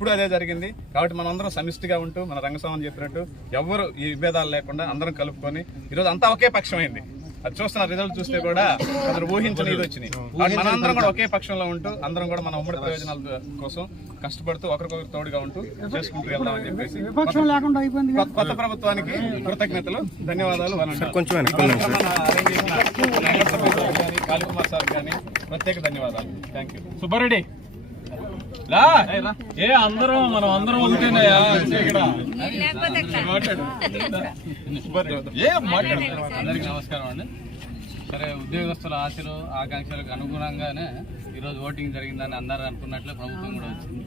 ఇప్పుడు అదే జరిగింది. కాబట్టి మనం అందరం సమిష్టిగా ఉంటూ మన రంగస్వామి చెప్పినట్టు ఎవరు ఈ విభేదాలు లేకుండా అందరం కలుపుకొని ఈరోజు అంతా ఒకే పక్షమైంది. అది చూస్తున్న రిజల్ట్ చూస్తే కూడా అందరూ ఊహించని ఇది వచ్చినాయి. మనందరం కూడా ఒకే పక్షంలో ఉంటూ అందరం కూడా మన ఉమ్మడి ప్రయోజనాల కోసం కష్టపడుతూ ఒకరికొకరు తోడుగా ఉంటూ చేసుకుంటూ వెళ్దామని చెప్పేసి కొత్త ప్రభుత్వానికి కృతజ్ఞతలు, ధన్యవాదాలు. కాళీకుమార్ సార్ కానీ ప్రత్యేక ధన్యవాదాలు. Thank you. సుబ్బారెడ్డి అందరం మనం అందరం ఉంటేనయ్యా అందరికి నమస్కారం అండి. సరే, ఉద్యోగస్తుల ఆశలు ఆకాంక్షలకు అనుగుణంగానే ఈరోజు ఓటింగ్ జరిగిందని అందరూ అనుకున్నట్లే ప్రభుత్వం కూడా వచ్చింది.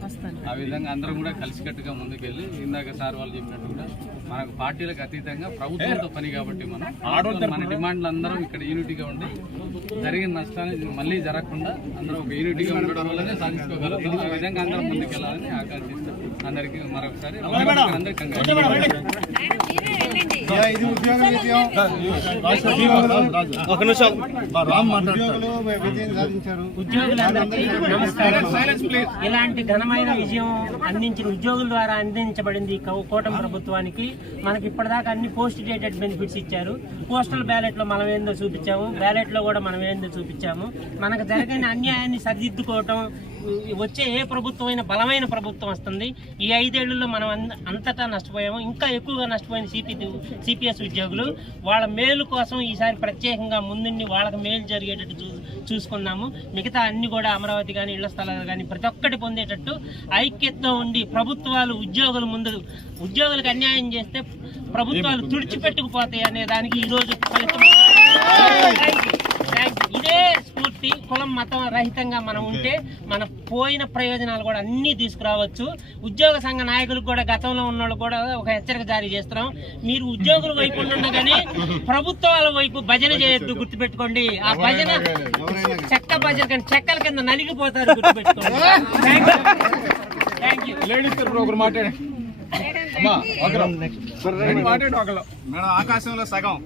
ఆ విధంగా అందరం కూడా కలిసికట్టుగా ముందుకెళ్ళి ఇందాక సార్ వాళ్ళు చెప్పినట్టు కూడా మనకు పార్టీలకు అతీతంగా ప్రభుత్వంతో పని కాబట్టి మన డిమాండ్లు అందరం ఇక్కడ యూనిటీగా ఉండి జరిగిన నష్టాన్ని మళ్ళీ జరగకుండా అందరం ఒక యూనిటీగా ఉండడం వల్లనే సాధించుకోగలుగుతాం. ఆ విధంగా అందరం ముందుకెళ్ళాలని ఆకాంక్షిస్తాం. అందరికీ మరొకసారి ఇలాంటి ఘనమైన విజయం అందించిన ఉద్యోగుల ద్వారా అందించబడింది కూటమి ప్రభుత్వానికి. మనకి ఇప్పటిదాకా అన్ని పోస్ట్ డేటెడ్ బెనిఫిట్స్ ఇచ్చారు. పోస్టల్ బ్యాలెట్ లో మనం ఏందో చూపించాము, బ్యాలెట్ లో కూడా మనం ఏందో చూపించాము. మనకు జరిగిన అన్యాయాన్ని సరిదిద్దుకోవటం వచ్చే ఏ ప్రభుత్వం అయినా బలమైన ప్రభుత్వం వస్తుంది. ఈ 5 ఏళ్లలో మనం అంతటా నష్టపోయాము. ఇంకా ఎక్కువగా నష్టపోయిన సిపిఎస్ ఉద్యోగులు. వాళ్ళ మేలు కోసం ఈసారి ప్రత్యేకంగా ముందుండి వాళ్ళకి మేలు జరిగేటట్టు చూసుకున్నాము. మిగతా అన్ని కూడా అమరావతి కానీ ఇళ్ల స్థలాలు కానీ ప్రతి ఒక్కటి పొందేటట్టు ఐక్యతతో ఉండి ప్రభుత్వాలు ఉద్యోగులకు అన్యాయం చేస్తే ప్రభుత్వాలు తుడిచిపెట్టుకుపోతాయి అనే దానికి ఈరోజు ఫలితం. ఇదే స్ఫూర్తి. కులం మతం రహితంగా మనం ఉంటే మన పోయిన ప్రయోజనాలు కూడా అన్ని తీసుకురావచ్చు. ఉద్యోగ సంఘ నాయకులకు కూడా గతంలో ఉన్న వాళ్ళు కూడా ఒక హెచ్చరిక జారీ చేస్తున్నాం. మీరు ఉద్యోగుల వైపు ఉండగా కానీ ప్రభుత్వాల వైపు భజన చేయొద్దు, గుర్తుపెట్టుకోండి. ఆ భజన చెక్క భజన కానీ చెక్కల కింద నలిగిపోతారు, గుర్తుపెట్టుకోండి. Thank you. మేడం ఆకాశంలో సగం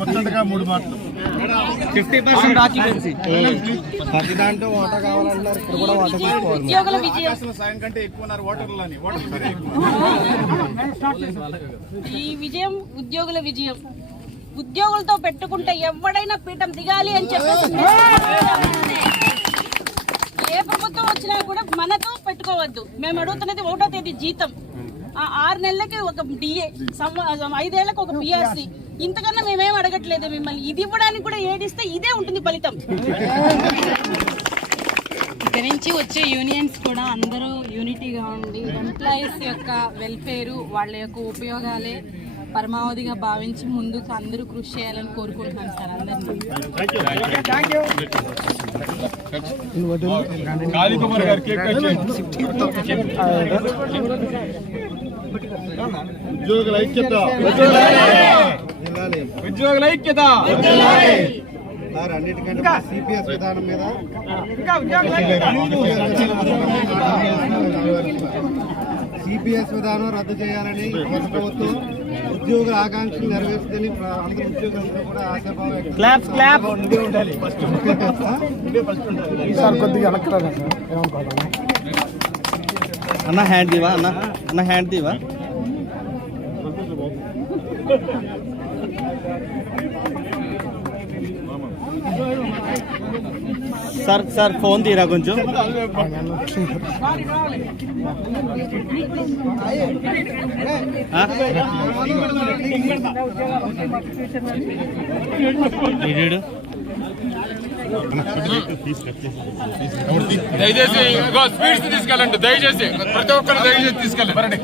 మొత్తంగా 3 మాటలు 50% ఆక్యుపెన్సీ. ప్రతి దాంట్లో ఓట కావాలంటారు. ఇక్కడ కూడా ఓట సాయం కంటే ఎక్కువ ఉన్నారు ఓటర్లని. ఈ విజయం ఉద్యోగుల విజయం. ఉద్యోగులతో పెట్టుకుంటే ఎవడైనా పీఠం దిగాలి అని చెప్పేసి ఏ ప్రభుత్వం వచ్చినా కూడా మనతో పెట్టుకోవద్దు. మేము అడుగుతున్నది 1వ తేదీ జీతం, 6 నెలలకి ఒక డిఏ, 5 ఏళ్లకు ఒక పిఆర్సీ. ఇంతకన్నా మేమేం అడగట్లేదు మిమ్మల్ని. ఇది ఇవ్వడానికి కూడా ఏడిస్తే ఇదే ఉంటుంది ఫలితం. ఇక్కడి నుంచి వచ్చే యూనియన్స్ కూడా అందరూ యూనిటీగా ఉండి ఎంప్లాయీస్ యొక్క వెల్ఫేరు, వాళ్ళ యొక్క ఉపయోగాలే పరమావధిగా భావించి ముందుకు అందరూ కృషి చేయాలని కోరుకుంటున్నాను సార్ అందరినీ. కాళీకుమార్ గారు కేక్ కట్ చేయండి. ఉద్యోగుల ఐక్యత, ఉద్యోగుల ఐక్యత. అన్నిటికంటే సిపిఎస్ విధానం మీద సిపిఎస్ విధానం రద్దు చేయాలని కొత్త ప్రభుత్వం ఉద్యోగుల ఆకాంక్షలు నెరవేర్చుదని అందరూ ఉద్యోగులందరూ కూడా ఆశాభావం కొద్దిగా అన్న హ్యాండ్ దివా, అన్న హ్యాండ్ దివా. సార్ ఫోన్ తీరా కొంచెం. దయచేసి స్పీడ్స్ తీసుకెళ్ళండి. దయచేసి ప్రతి ఒక్కరు దయచేసి తీసుకెళ్ళండి.